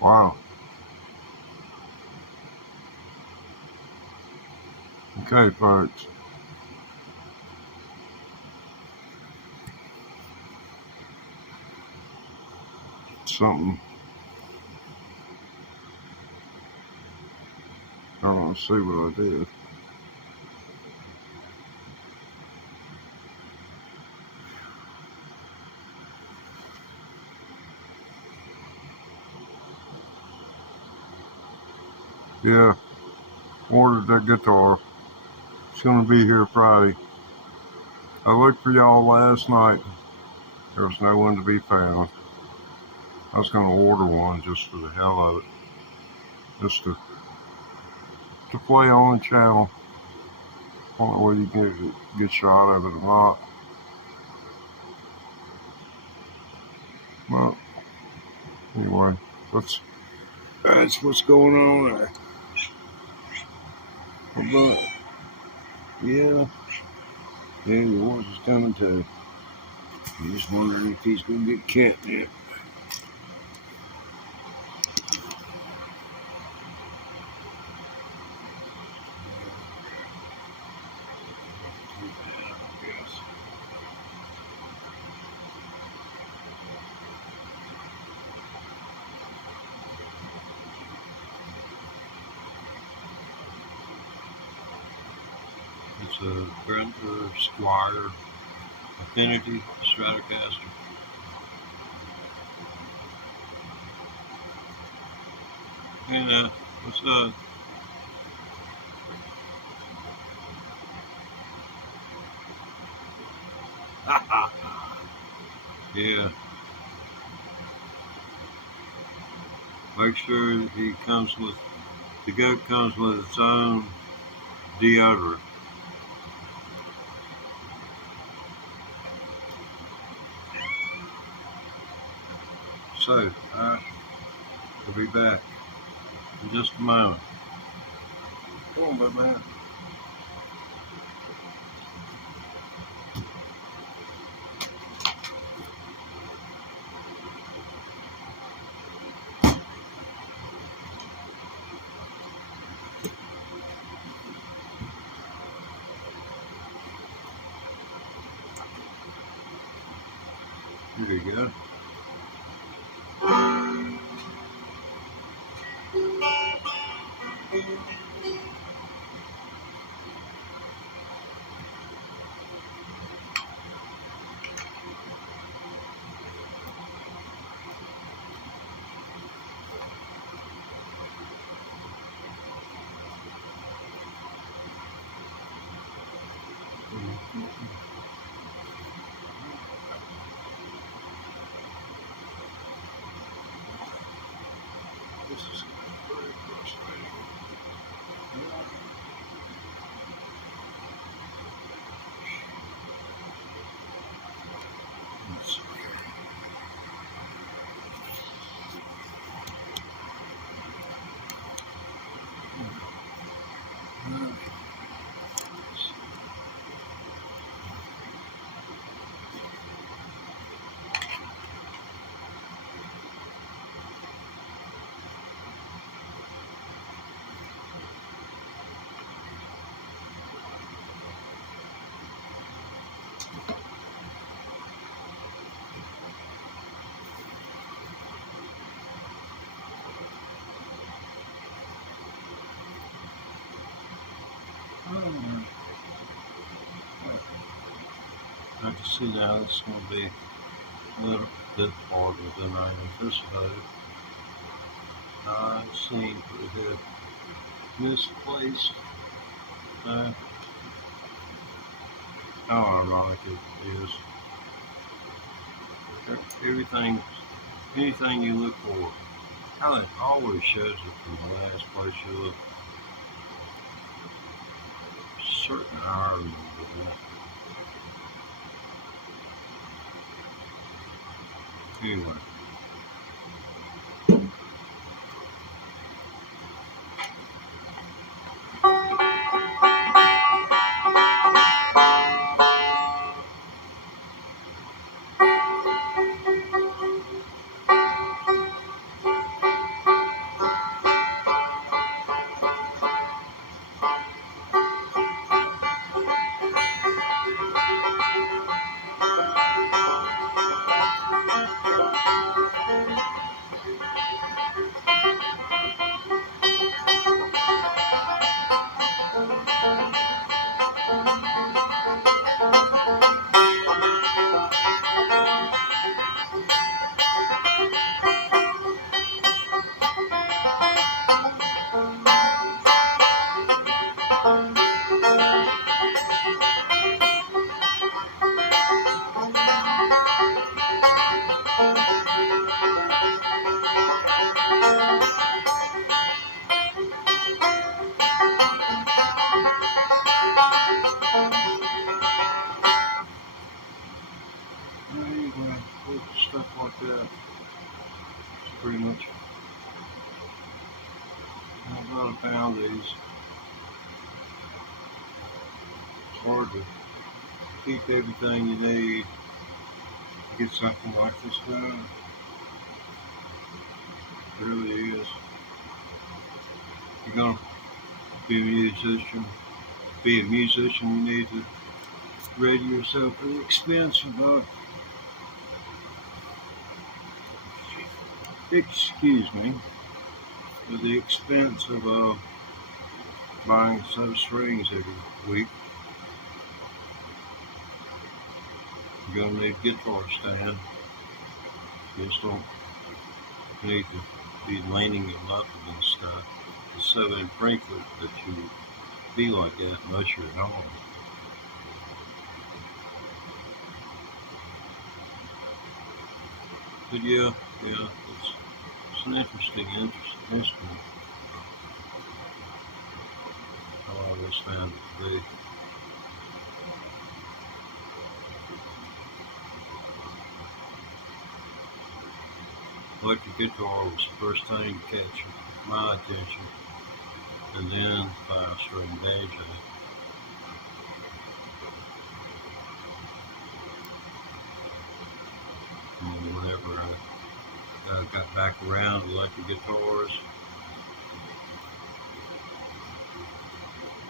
Wow. Okay, folks. Something. I want to see what I did. Yeah, ordered that guitar. It's going to be here Friday. I looked for y'all last night. There was no one to be found. I was going to order one just for the hell of it. Just to play on the channel. I don't know whether you can get shot of it or not. Well, anyway, that's what's going on there. But, yeah, yours is coming too. I'm just wondering if he's going to get catnip. It's a Grandpa Squire Affinity Stratocaster. Yeah, what's up? Yeah. Make sure the goat comes with its own deodorant. So, I'll be back in just a moment. Come on, bud, man. Here we go. This is very frustrating. Let's see. I can see now it's going to be a little bit harder than I anticipated. I seem to have misplaced how ironic it is. Anything you look for, how it always shows it from the last place you look. Certain irony. Anyway. Anyway, stuff like that. It's pretty much I've got to found these. It's hard to keep everything you need to get something like this done. It really is. If you're gonna be a musician, you need to ready yourself for the expense of excuse me, for the expense of buying a set of strings every week. You're gonna need a guitar stand. You just don't need to be leaning your luck against stuff. It's so infrequent that you be like that unless you're at home. But yeah, it's an interesting instrument. I always found it to be. Electric guitar was the first thing to catch my attention, and then 5-string banjo. And whenever I got back around to electric guitars,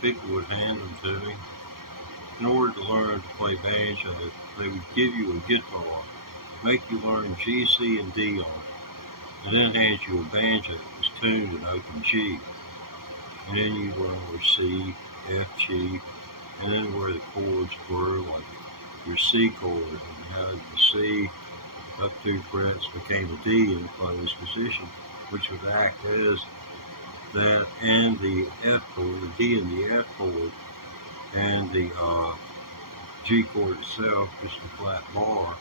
people would hand them to me. In order to learn to play banjo, they would give you a guitar, make you learn G, C, and D on it, and then hand you a banjo that was tuned in open G. And then you learn where C, F, G, and then where the chords were, like your C chord, and how the C up 2 frets became a D in the closed position, which would act as that and the F chord, the D and the F chord, and the G chord itself, just a flat bar,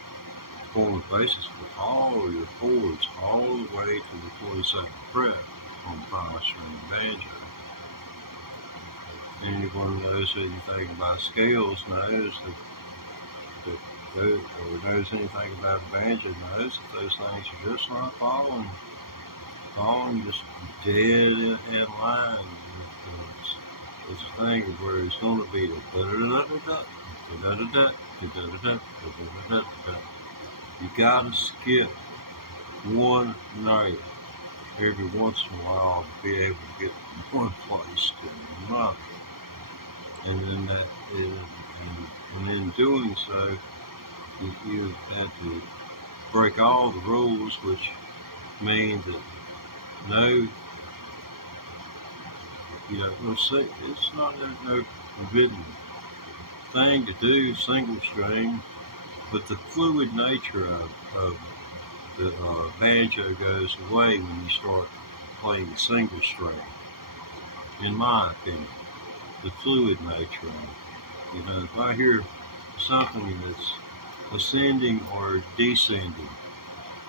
form the basis for all your chords all the way to the 22nd fret on 5-string banjo. Anyone who knows anything about scales knows or knows anything about a banjo knows that those things are just not falling just dead in line. It's a thing where it's going to be the da-da-da-da-da, da-da-da-da, da-da-da-da, da-da-da-da. You gotta skip one note every once in a while to be able to get from one place to another. And then and in doing so, you had to break all the rules, which mean that it's not no forbidden thing to do single string, but the fluid nature of the banjo goes away when you start playing single string, in my opinion. The fluid nature of it. If I hear something that's ascending or descending,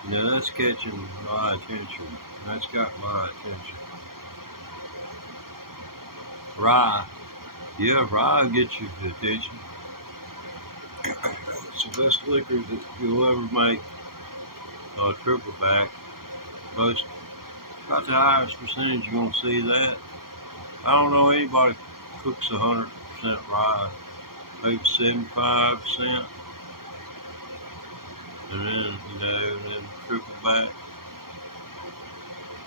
that's catching my attention. That's got my attention. Rye will get you attention. It's the best liquor that you'll ever make. triple back. Most, about the highest percentage you're going to see that. I don't know anybody cooks 100% rye. Maybe 75%. And then triple back.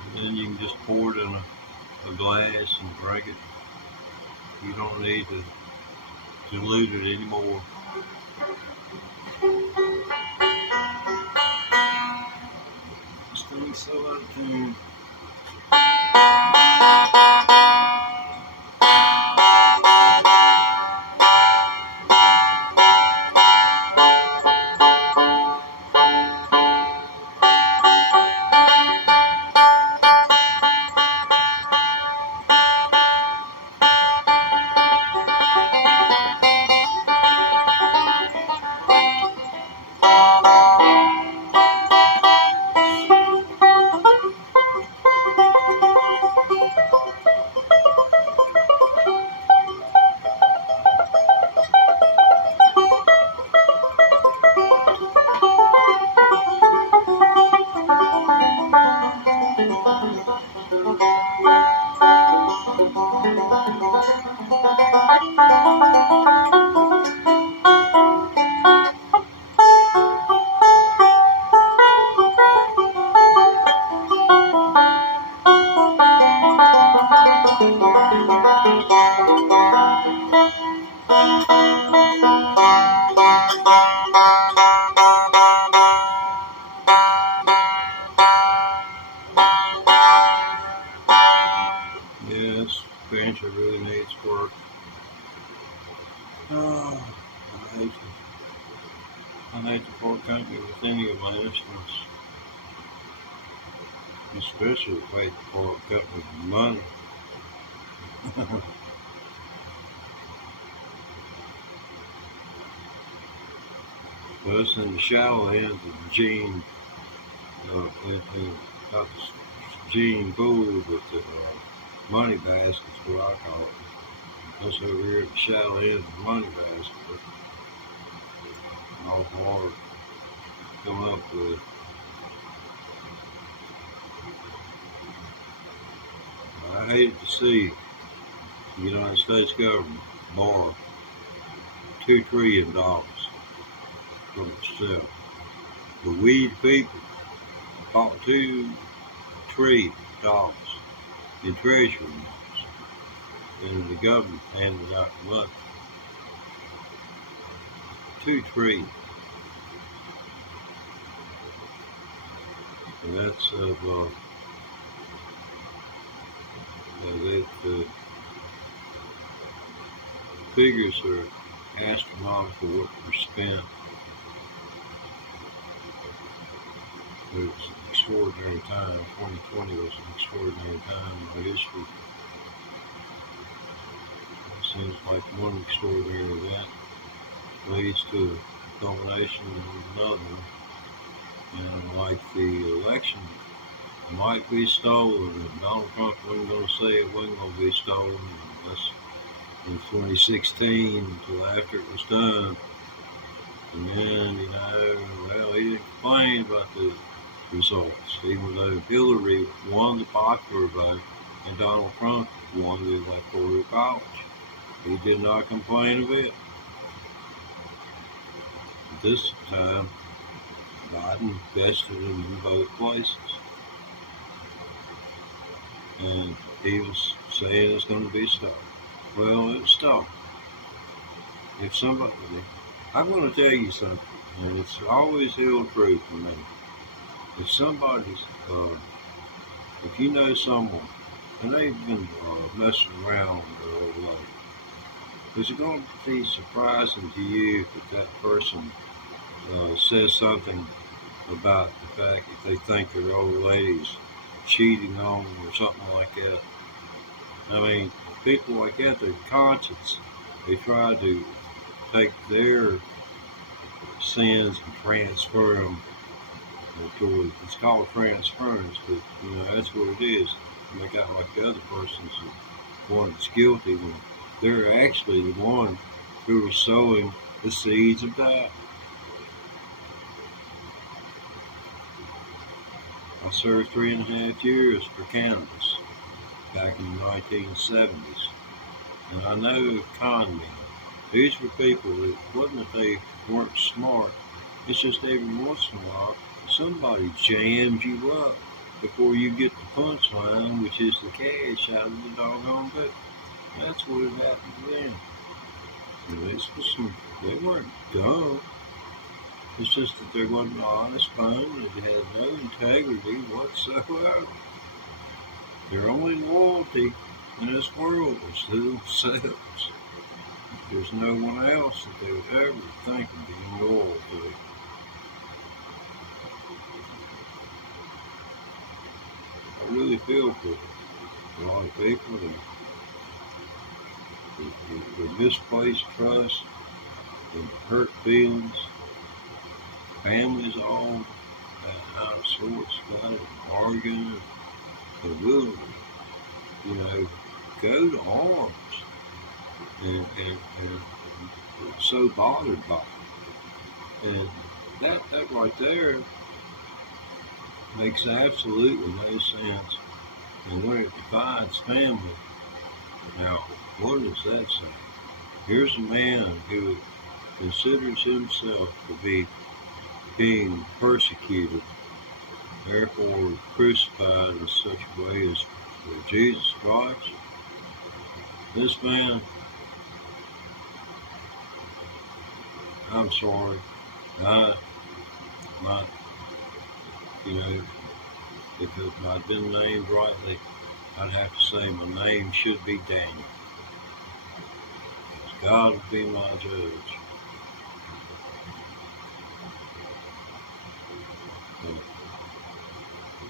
And then you can just pour it in a glass and drink it. You don't need to dilute it anymore. This thing's so out of tune. Yes, bench really needs work. Oh, I hate to part company with any of my instruments, especially if I hate to part company with money. Us in the shallow end of Gene, not the Gene Pool, but the money basket's what I call it. Us over here at the shallow end of the money basket. All hard to come up with. I hated to see the United States government borrow $2 trillion from itself. The weed people bought $2 trillion in treasury notes, and the government handed out the money. $2 trillion. And that's the figures are astronomical what were spent. It was an extraordinary time. 2020 was an extraordinary time in our history. It seems like one extraordinary event leads to a culmination of another. And like the election might be stolen, and Donald Trump wasn't going to say it wasn't going to be stolen unless in 2016 until after it was done. And then, well, he didn't complain about the results, even though Hillary won the popular vote and Donald Trump won the electoral college. He did not complain of it. This time, Biden vested in both places. And he was saying it's going to be stopped. Well, it's stopped. If somebody, I'm going to tell you something, and it's always held true for me. If somebody's, if you know someone, and they've been messing around with their old life, is it going to be surprising to you if that person says something about the fact that they think their old lady's cheating on them or something like that? I mean, people like that, their conscience, they try to take their sins and transfer them toward, it's called transference, but that's what it is. And they got like the other person's the one that's guilty when they're actually the one who are sowing the seeds of doubt. I served 3.5 years for cannabis back in the 1970s, and I know con men. These were people that wasn't that they weren't smart. It's just every once in a while somebody jams you up before you get the punchline, which is the cash out of the doggone book. That's what had happened to them. They weren't dumb. It's just that there wasn't an honest phone. They had no integrity whatsoever. Their only loyalty in this world was to themselves. There's no one else that they would ever think of being loyal to. I really feel for a lot of people that misplaced trust and hurt feelings. Families all out of sorts about it, arguing, and will, go to arms and so bothered by it. And that right there makes absolutely no sense. And when it divides family, now what does that say? Here's a man who considers himself to be being persecuted, therefore crucified in such a way as Jesus Christ. This man, I'm sorry, if I'd been named rightly, I'd have to say my name should be Daniel. God would be my judge. But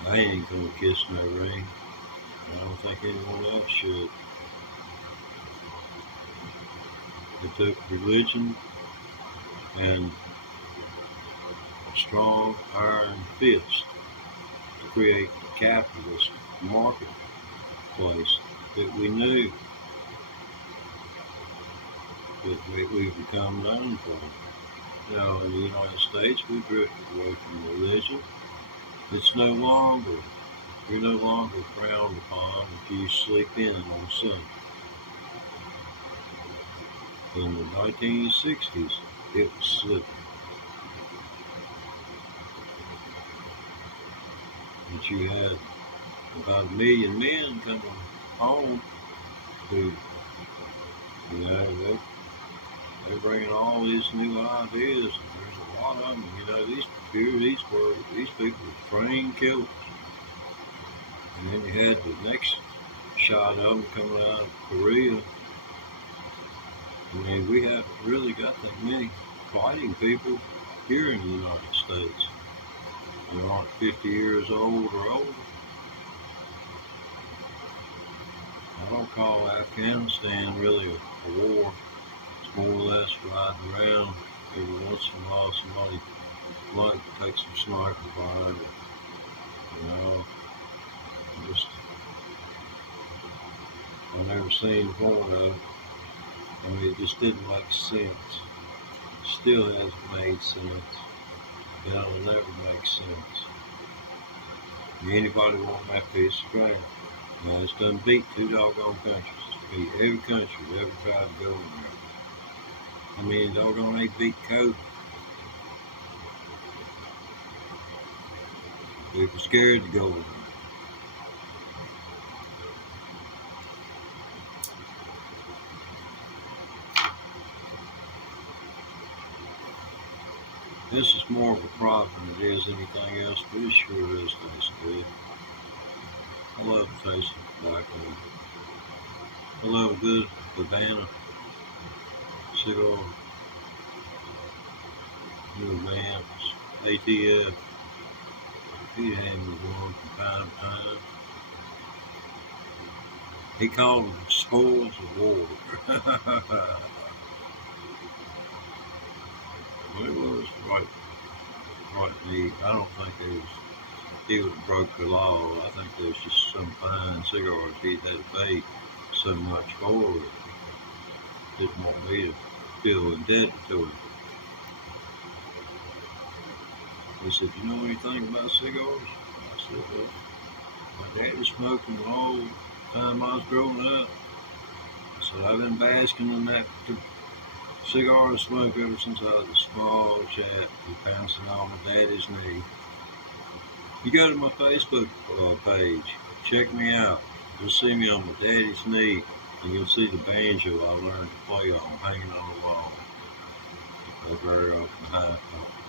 I ain't gonna kiss no ring. I don't think anyone else should. It took religion and a strong iron fist to create a capitalist marketplace that we knew that we've become known for. In the United States, we drifted away from religion. You're no longer frowned upon if you sleep in on Sunday. In the 1960s, it was slipping. But you had about 1 million men coming home who, they're bringing all these new ideas, and there's a lot of them. These people were trained killers. And then you had the next shot of them coming out of Korea. I mean, we haven't really got that many fighting people here in the United States. They aren't 50 years old or older. I don't call Afghanistan really a war. It's more or less riding around. Every once in a while somebody might take some sniper fire. I've never seen the point of it. I mean, it just didn't make sense. Still hasn't made sense. It'll never make sense. Anybody want that piece of ground? Now, it's done beat 2 doggone countries. It's beat every country that ever tried to go in there. I mean, doggone, they beat COVID. They were scared to go in there. This is more of a problem than it is anything else, but it sure does taste good. I love the taste of tobacco. I love a good Havana cigar. New Vamps, ATF. He had me one from time to time. He called them spoils of war. Well, it was right neat. I don't think he would have broke the law. I think there was just some fine cigars he had to pay so much for it. Didn't want me to feel indebted to him. He said, "You know anything about cigars?" I My daddy smoked them all the time I was growing up. So I've been basking in that cigar smoke ever since I was a small chap who bouncing on my daddy's knee. You go to my Facebook page, check me out. You'll see me on my daddy's knee, and you'll see the banjo I learned to play on hanging on the wall. They very often high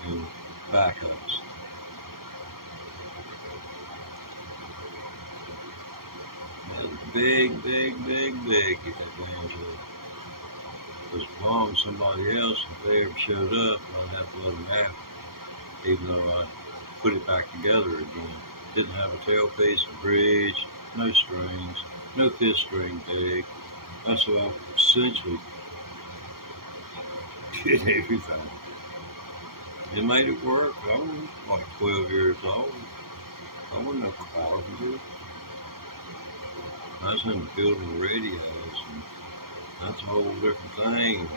in backups. Big, big, big, big, get that banjo. Because as long as somebody else, if they ever showed up, I'd have to let them have it, even though I put it back together again. Didn't have a tailpiece, a bridge, no strings, no fifth string deck. That's how I essentially did everything. It made it work. I was like 12 years old. I wasn't no carpenter. I was in building radios, and that's a whole different thing.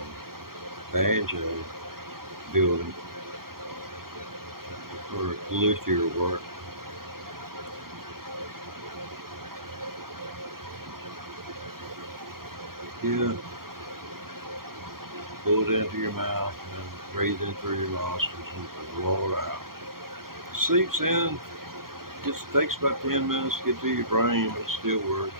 Banjo building for luthier work. Yeah, pull it into your mouth and breathe in through your nostrils and roll it out. Seeps in. It takes about 10 minutes to get to your brain, but it still works.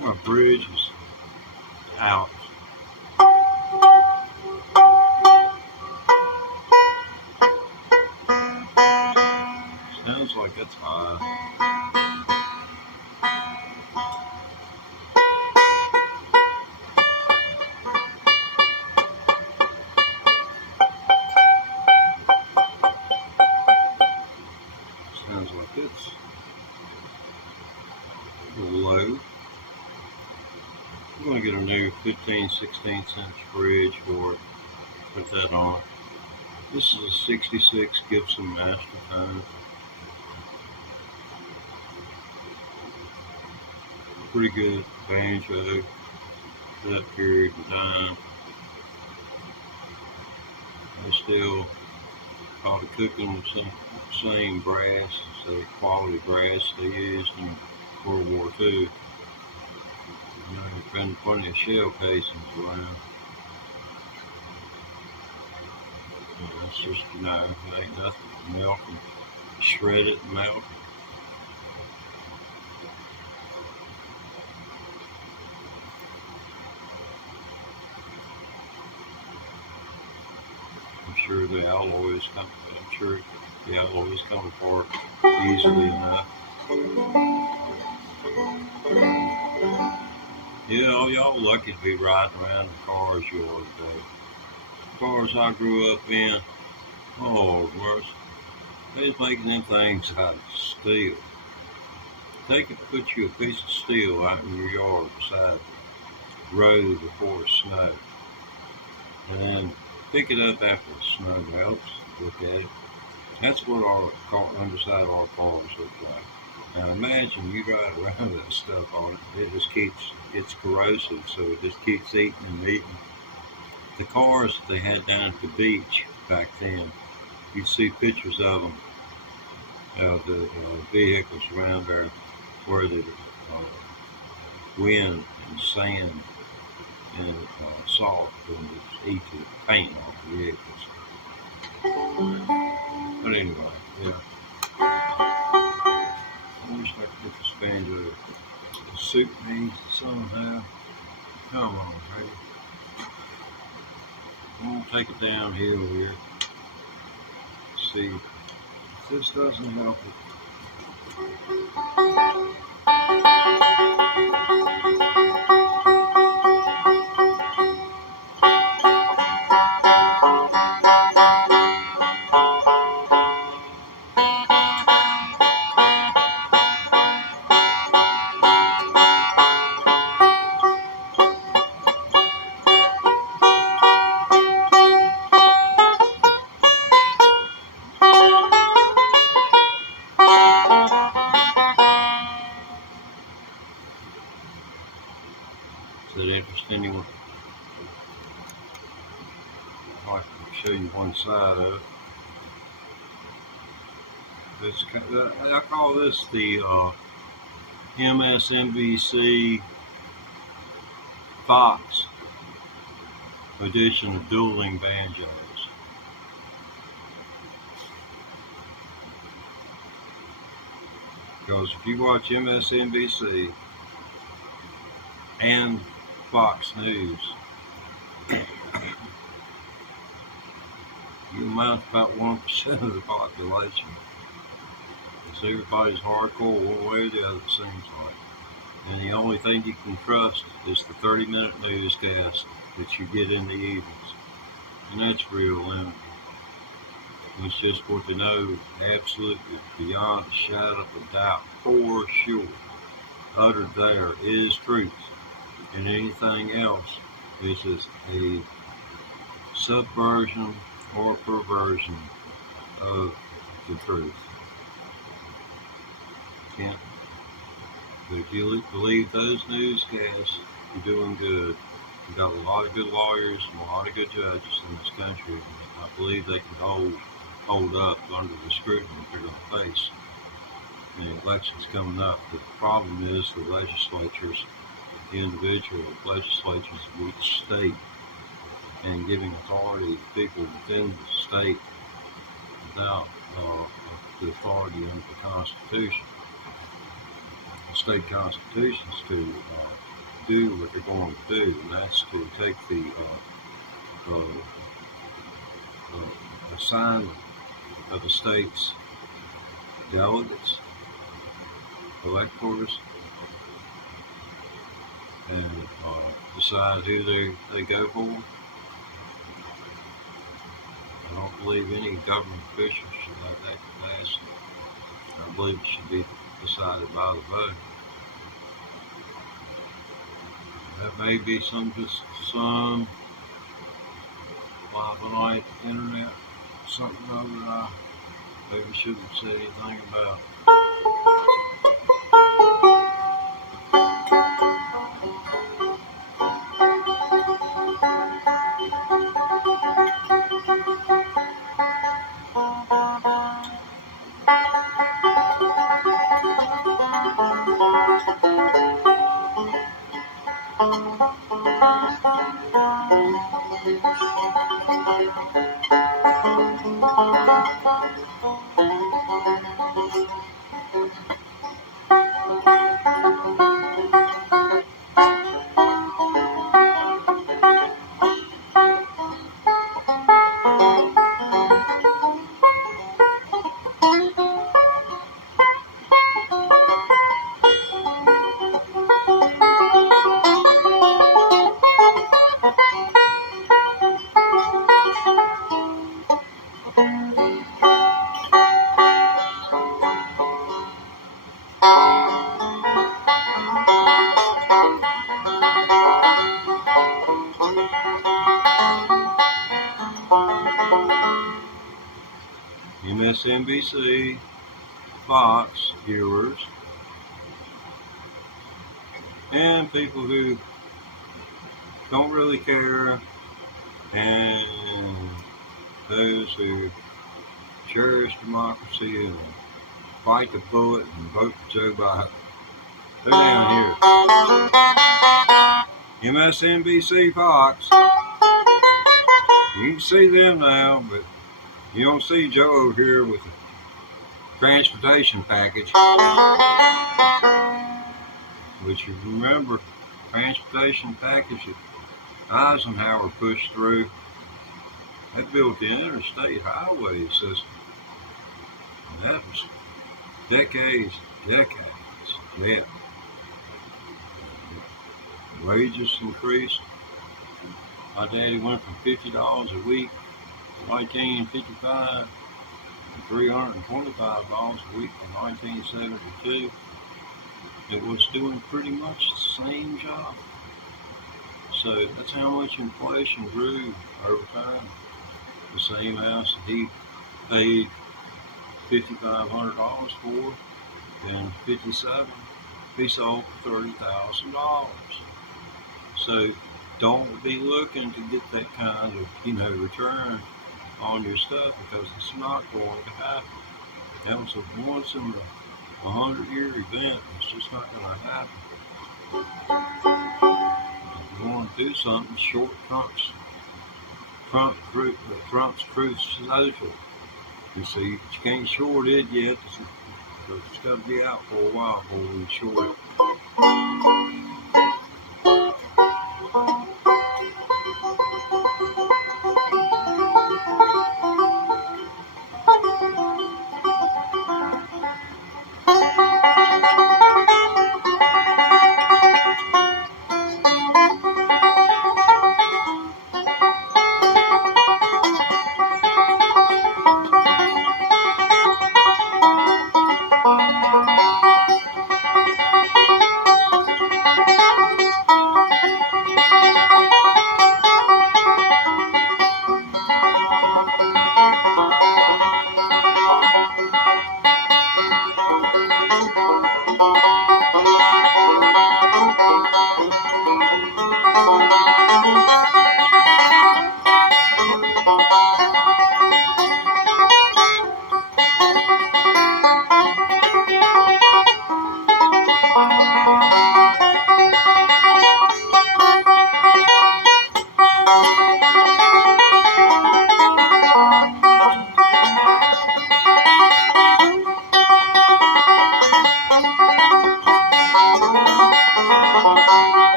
My bridge is out. Sounds like that's high. Sounds like it's a little low. I'm going to get a new 15/16" bridge for it. Put that on. This is a 66 Gibson Mastertone. Pretty good banjo for that period of time. I still caught it cooking with some same brass, the quality brass they used in World War II. There's been plenty of shell casings around. It's just, it ain't nothing to melt and shred it and melt. I'm sure the alloys come apart easily enough. Yeah, all y'all lucky to be riding around in cars you are today. The cars I grew up in, oh, worse. They was making them things out of steel. They could put you a piece of steel out in your yard beside the road before it snowed. And then pick it up after the snow melts, look at it. That's what our underside of our cars look like. Now imagine you drive around with that stuff on it. It just gets corrosive, so it just keeps eating and eating. the cars that they had down at the beach back then, you'd see pictures of them, of the vehicles around there, where the wind and sand and salt would eat the paint off the vehicles. But anyway, yeah. I wish I could get this banjo to suit me somehow. Come on, baby. I'm gonna take it downhill here. See if this doesn't help it. Is that interesting? Anyway, I can show you one side of it. It's, I call this the MSNBC Fox edition of Dueling Banjos. Because if you watch MSNBC and Fox News, you amount to about 1% of the population. Because everybody's hardcore one way or the other, it seems like. And the only thing you can trust is the 30-minute newscast that you get in the evenings. And that's real limited. It's just what they know absolutely beyond a shadow of a doubt, for sure, uttered there is truth. And anything else is just a subversion or perversion of the truth. Can't. But if you believe those newscasts, you're doing good. We've got a lot of good lawyers and a lot of good judges in this country. And I believe they can hold up under the scrutiny they're going to face. And the election's coming up. But the problem is the legislatures, the individual legislatures of each state, and giving authority to people within the state without the authority under the Constitution. The state constitutions to do what they're going to do, and that's to take the assignment of the state's delegates, electors, and decide who they go for. I don't believe any government officials should have that capacity. I believe it should be decided by the vote. That may be some live on the internet, something though that I maybe shouldn't say anything about. MSNBC, Fox viewers, and people who don't really care and those who cherish democracy and fight to pull it and vote for Joe Biden. They're down here. MSNBC, Fox. You can see them now, but you don't see Joe over here with the transportation package. Which you remember, transportation package that Eisenhower pushed through. They built the interstate highway system. And that was decades. Yeah. Wages increased. My daddy went from $50 a week in 1955 to $325 a week in 1972. It was doing pretty much the same job. So that's how much inflation grew over time. The same house that he paid $5,500 for in '57, he sold for $30,000. So don't be looking to get that kind of, return on your stuff, because it's not going to happen. That was a once in a 100-year event. It's just not going to happen. If you want to do something, short Trump's Truth Social. You see, you can't short it yet. It's got to be out for a while before we short it.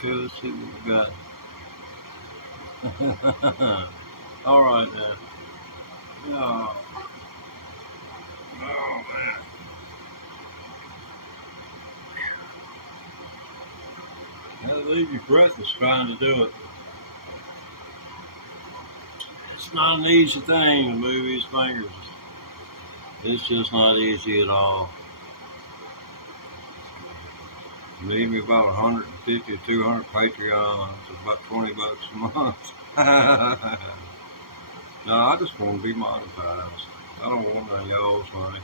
Okay, let's see what we got. All right now. Oh, man. That'll leave you breathless trying to do it. It's not an easy thing to move his fingers. It's just not easy at all. Maybe about 150 or 200 Patreons, about $20 a month. No, I just want to be monetized. I don't want none of y'all's money.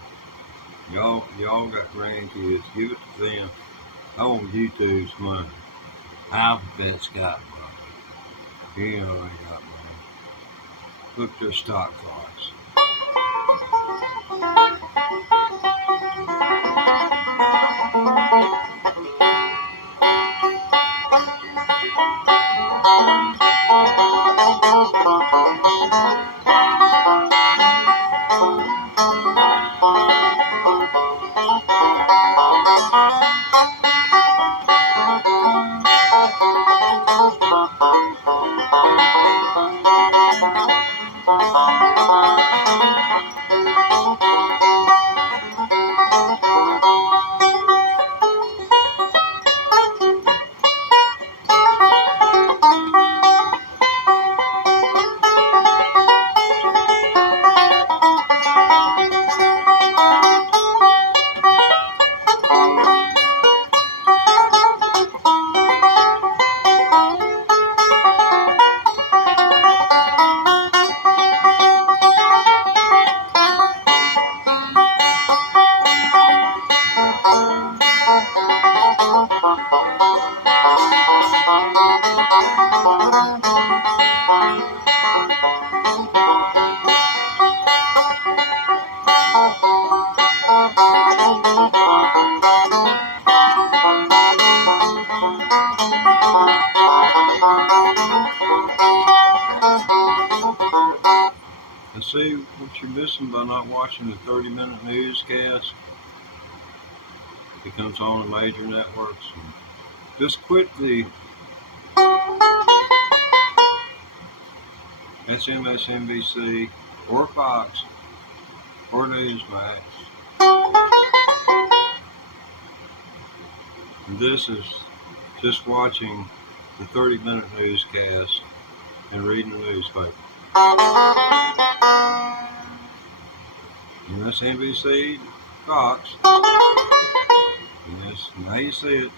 Y'all got grandkids. Give it to them. I want YouTube's money. Alphabet's got money. You know they got money. Look at their stock price. And see what you're missing by not watching the 30-minute newscast. It comes on the major networks. And just quit the that's MSNBC or Fox or Newsmax. And this is just watching the 30-minute newscast and reading the newspaper. MSNBC, Fox. Yes, now you see it.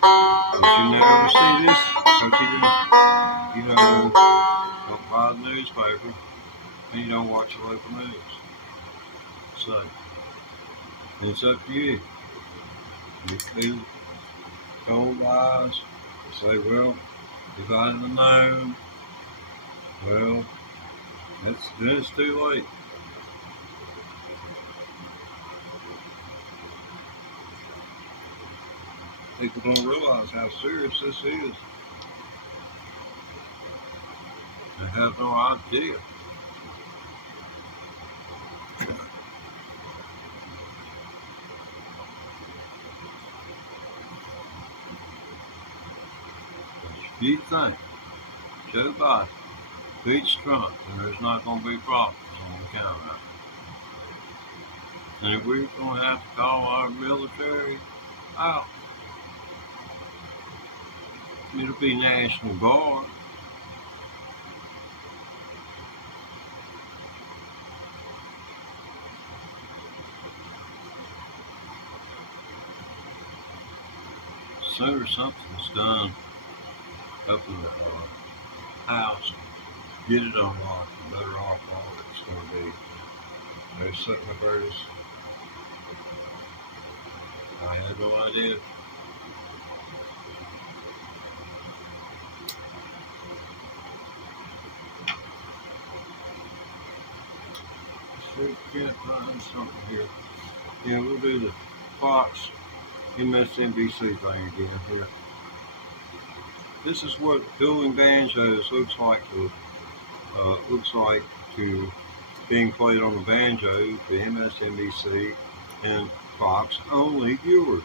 But you never see this because you don't buy the newspaper and you don't watch the local news. So, it's up to you. You can cold eyes, say, well, if I'd have known, well, then it's too late. People don't realize how serious this is. They have no idea. If you think Joe Biden beats Trump, then there's not going to be problems on the counter. And if we're going to have to call our military out, it'll be National Guard. Sooner something's done up in the house, get it unlocked, the better off all it's going to be. They're sitting up there just, I had no idea. Sure can't find something here. Yeah, we'll do the Fox MSNBC thing again here. This is what dueling banjos looks like to being played on the banjo, the MSNBC and Fox only viewers.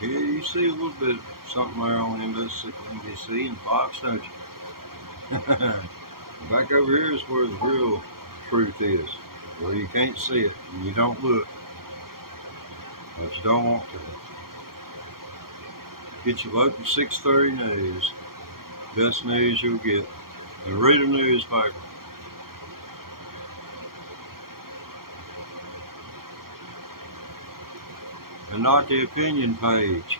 Yeah, you see a little bit of something there on MSNBC and Fox, don't you? Back over here is where the real truth is, where you can't see it and you don't look, but you don't want to. Get your local 6:30 news, best news you'll get, and read a newspaper. And not the opinion page.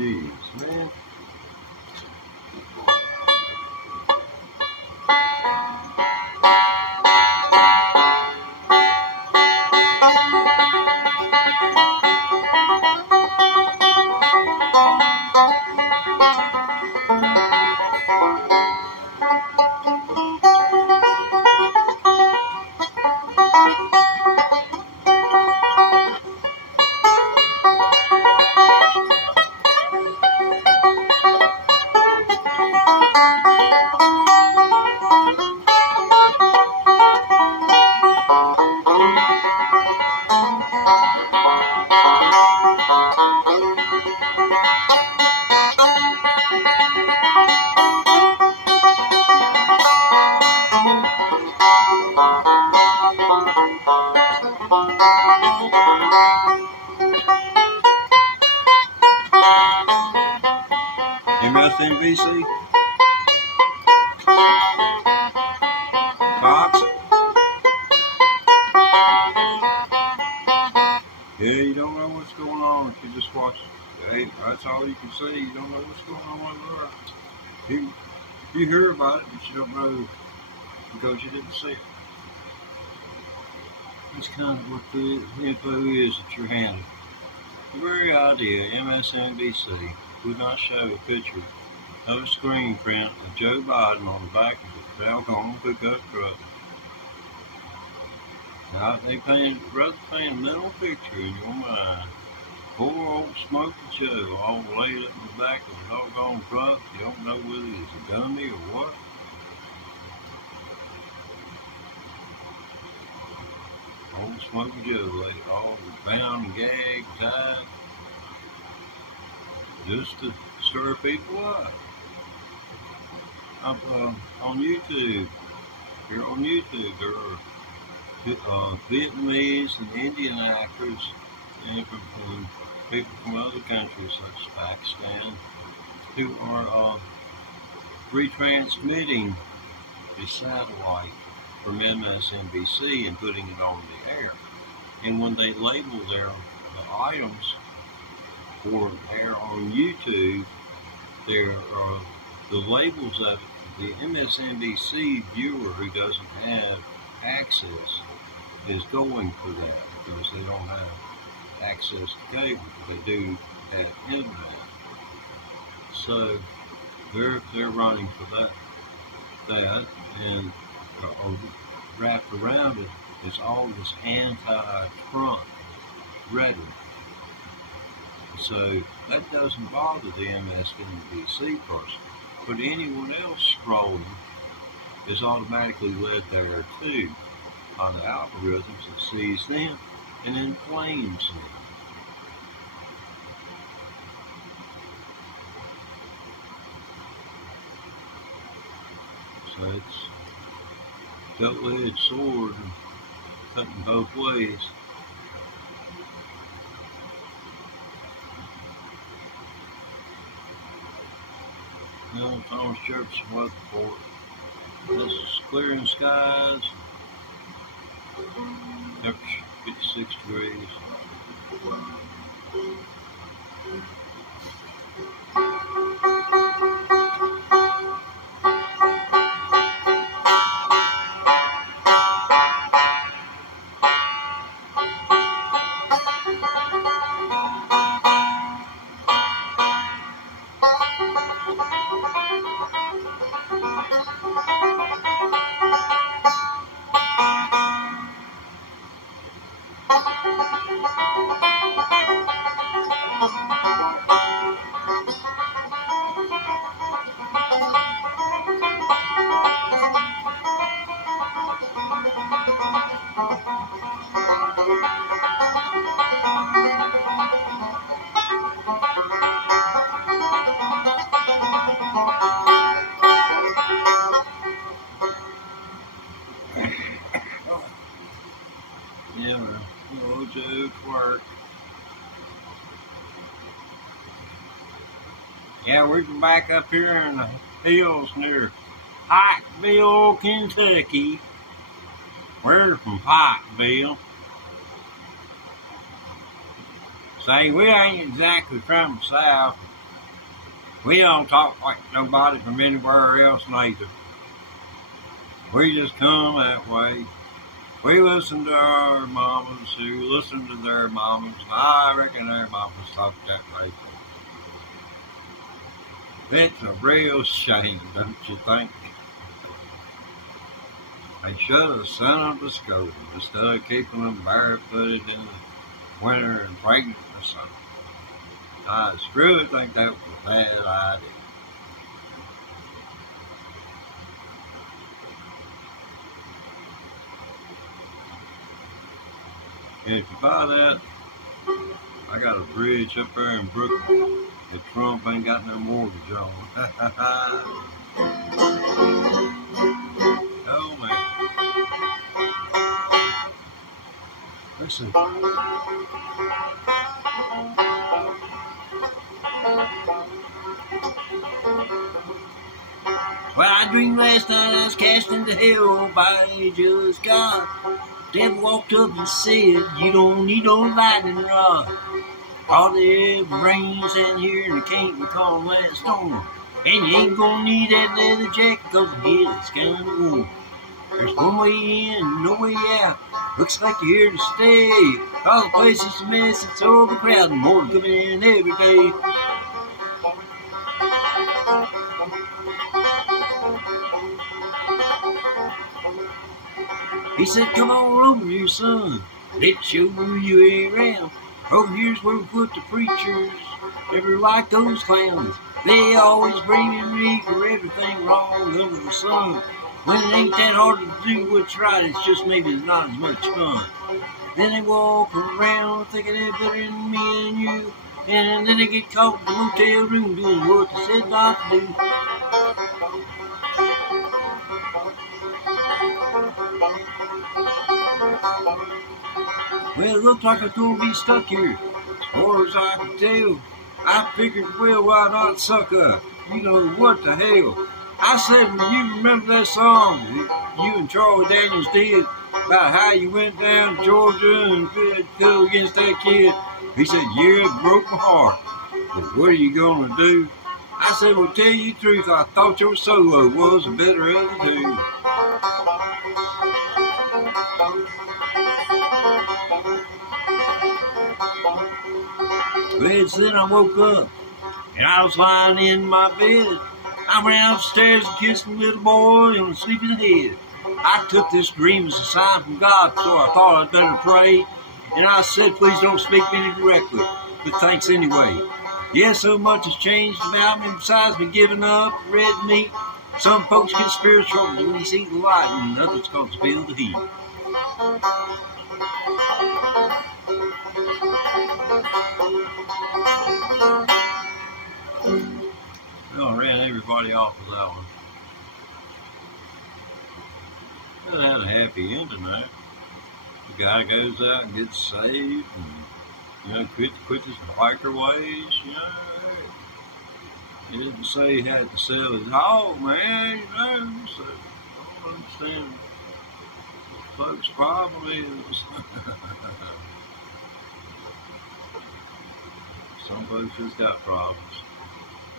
Jeez, man. MSNBC? Fox? Yeah, you don't know what's going on if you just watch. Hey, that's all you can see. You don't know what's going on over there. You hear about it, but you don't know because you didn't see it. That's kind of what the info is that you're handling. The very idea MSNBC would not show a picture of a screen print of Joe Biden on the back of the doggone pickup truck. Now, they rather paint a mental picture in your mind. Poor old Smoky Joe all laid up in the back of the doggone truck. You don't know whether he's a dummy or what. Old Smoky Joe laid it all bound and gagged, tied, just to stir people up. On YouTube, here on YouTube, there are Vietnamese and Indian actors and from people from other countries such as Pakistan who are retransmitting the satellite from MSNBC and putting it on the air. And when they label the items for air on YouTube, there are the labels of it. The MSNBC viewer who doesn't have access is going for that because they don't have access to cable. They do have internet, so they're running for that, and wrapped around it is all this anti-Trump rhetoric. So that doesn't bother the MSNBC person, but anyone else scrolling is automatically led there too on the algorithms that sees them and inflames them. So it's a double-edged sword and cutting both ways. Now, Thomas Jefferson weather report. This is clearing skies. Temperature 56 degrees. Yeah, man. Hello, Joe Clark. Yeah, we're back up here in the hills near Pikeville, Kentucky. We're from Pikeville. Say, we ain't exactly from the South. We don't talk like nobody from anywhere else neither. We just come that way. We listen to our mamas who listen to their mamas. And I reckon their mamas talk that way. It's a real shame, don't you think? They should have sent them to school instead of keeping them barefooted in the winter and pregnant or something. I really think that was a bad idea. And if you buy that, I got a bridge up there in Brooklyn that Trump ain't got no mortgage on. Oh man. Listen. Well, I dreamed last night I was cast into hell by a just God. Devil walked up and said, you don't need no lightning rod. All the ever rains down here and it can't recall that storm. And you ain't gonna need that leather jacket cause it's kinda warm. There's one way in and no way out. Looks like you're here to stay. All the place is a mess, it's overcrowded. More coming in every day. He said, come on over here, son. Let's show you ain't around. Over here's where we put the preachers. Never like those clowns. They always blaming me for everything wrong under the sun. When it ain't that hard to do what's right, it's just maybe it's not as much fun. Then they walk around thinking they're better than me and you. And then they get caught in the motel room doing what they said not to do. Well, it looked like I was going to be stuck here. As far as I can tell, I figured, well, why not suck up? You know, what the hell? I said, you remember that song you and Charlie Daniels did about how you went down to Georgia and go against that kid? He said, yeah, it broke my heart. But what are you going to do? I said, well, tell you the truth, I thought your solo was the better of the two. Well, then I woke up, and I was lying in my bed. I ran upstairs and kissed the little boy and was sleeping ahead. I took this dream as a sign from God, so I thought I'd better pray. And I said, please don't speak to me directly, but thanks anyway. Yeah, so much has changed about me besides me giving up red meat. Some folks get spiritual when they see the light, and others cause feel the heat. Well, I ran everybody off with that one. It had a happy ending there. The guy goes out and gets saved and, quit his biker ways, He didn't say he had to sell his hog, man, so I don't understand what folks' problem is. Some folks just got problems.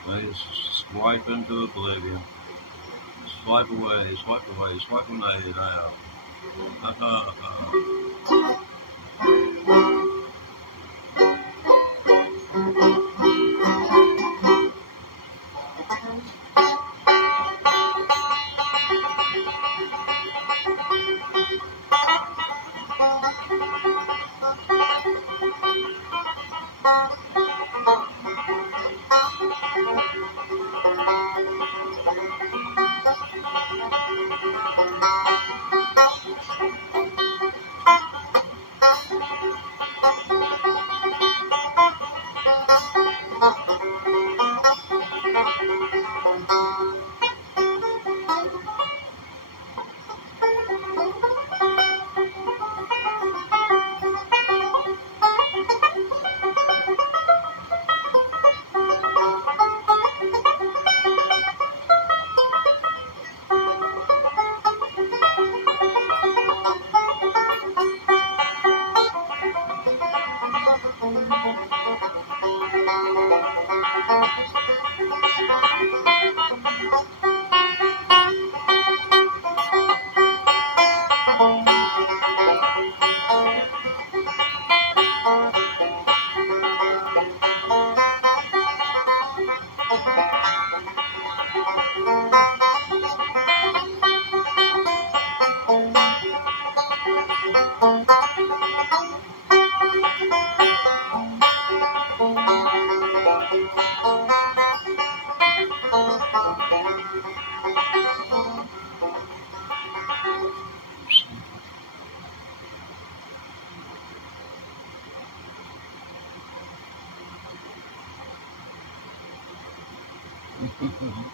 They just swipe into oblivion. Swipe away, swipe them out.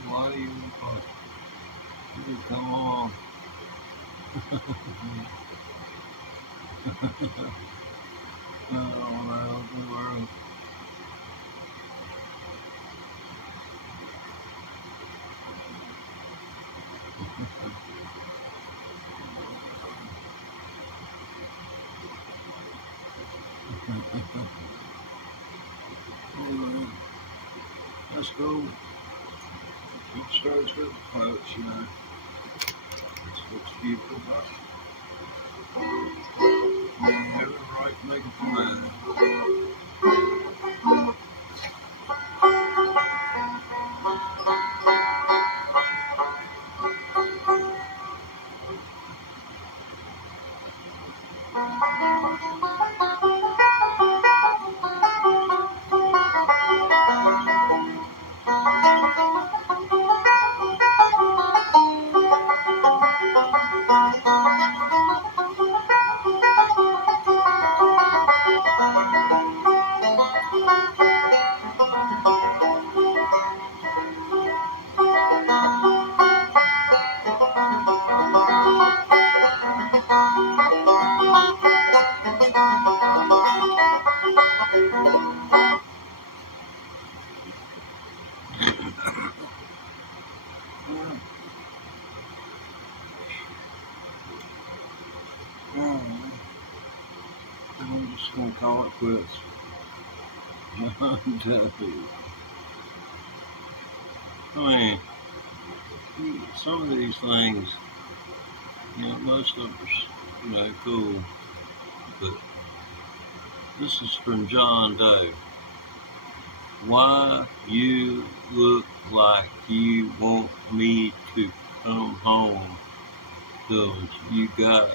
Why do you fuck? You come on. Oh, around the world. Anyway, let's go. It starts with quotes, you know. That's what's beautiful about it. You have the right to make up your mind. I'm just gonna call it quits. I'm telling you. I mean, some of these things, most of us, cool, but this is from John Doe. Why you look like you want me to come home? 'Cause you got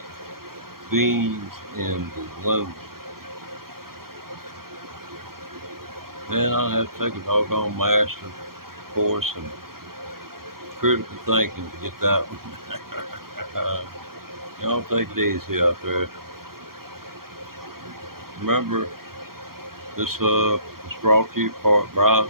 beans and balloons. Man, I have to take a doggone master course in critical thinking to get that one. Y'all take it easy out there. Remember, this was brought to you by